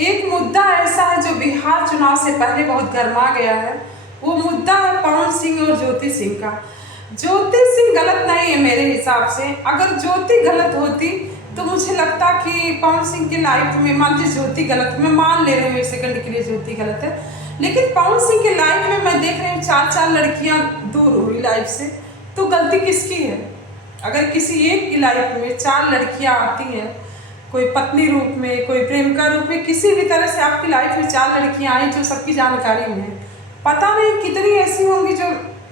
एक मुद्दा ऐसा है जो बिहार चुनाव से पहले बहुत गर्मा गया है। वो मुद्दा है पवन सिंह और ज्योति सिंह का। ज्योति सिंह गलत नहीं है मेरे हिसाब से। अगर ज्योति गलत होती तो मुझे लगता कि पवन सिंह की लाइफ में, मान लीजिए ज्योति गलत, मैं मान ले रही हूँ एक सेकंड के लिए ज्योति गलत है, लेकिन पवन सिंह की लाइफ में मैं देख रही हूँ 4 लड़कियाँ दूर हुई लाइफ से, तो गलती किसकी है? अगर किसी एक की लाइफ में 4 लड़कियाँ आती हैं, कोई पत्नी रूप में, कोई प्रेमिका रूप में, किसी भी तरह से आपकी लाइफ में 4 लड़कियां आई जो सबकी जानकारी में है, पता नहीं कितनी ऐसी होंगी जो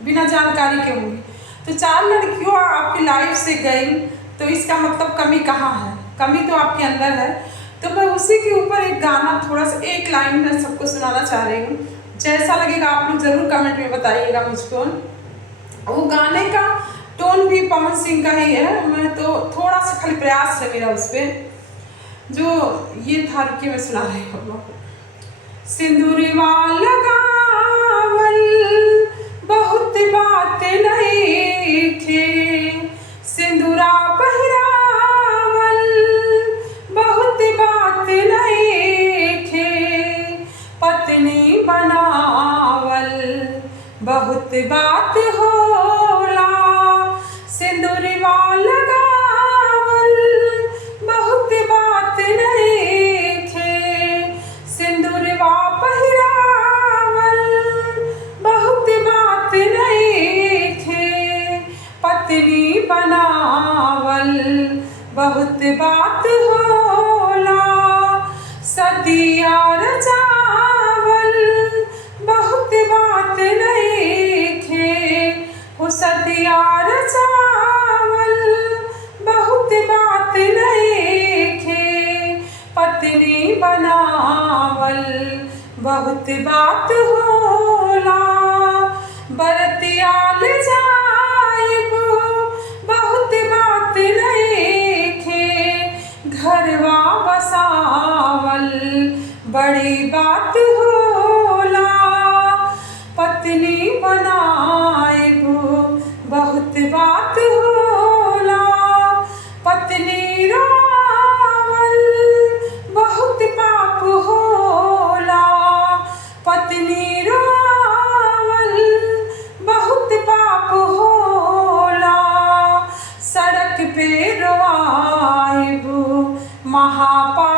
बिना जानकारी के होंगी, तो 4 लड़कियों आपकी लाइफ से गई, तो इसका मतलब कमी कहाँ है? कमी तो आपके अंदर है। तो मैं उसी के ऊपर एक गाना, थोड़ा सा एक लाइन में सबको सुनाना चाह रही हूँ। जैसा लगेगा आप लोग जरूर कमेंट में बताइएगा मुझको। वो गाने का टोन भी पवन सिंह का ही है, मैं तो थोड़ा सा खाली प्रयास है मेरा उस पर। जो ये था कि मैं सुना रही हूँ। सिंदूरवा लगावल बहुत बात नइखे, सिंदूरा पहिरावल बहुत बात नइखे, पत्नी बनावल बहुत बात होला, सिंदूरवा लगावल बहुत बात नइखे, सिंदूरवा पहिरावल बहुत बात नइखे, पत्नी बनावल बहुत बात होला, सदिया रचावल बहुत बात नइखे, हो सदिया रचावल बहुत बात नइखे, पत्नी बनावल बहुत बात होला, बरतिया ले जाइब बहुत बात नइखे, घरवा बसावल बड़ी बात होला, पत्नी बनाइब बहुत बात होला, पत्नी रावल बहुत पाप होला, पत्नी रावल बहुत पाप होला, सड़क पे रोआइब महापाप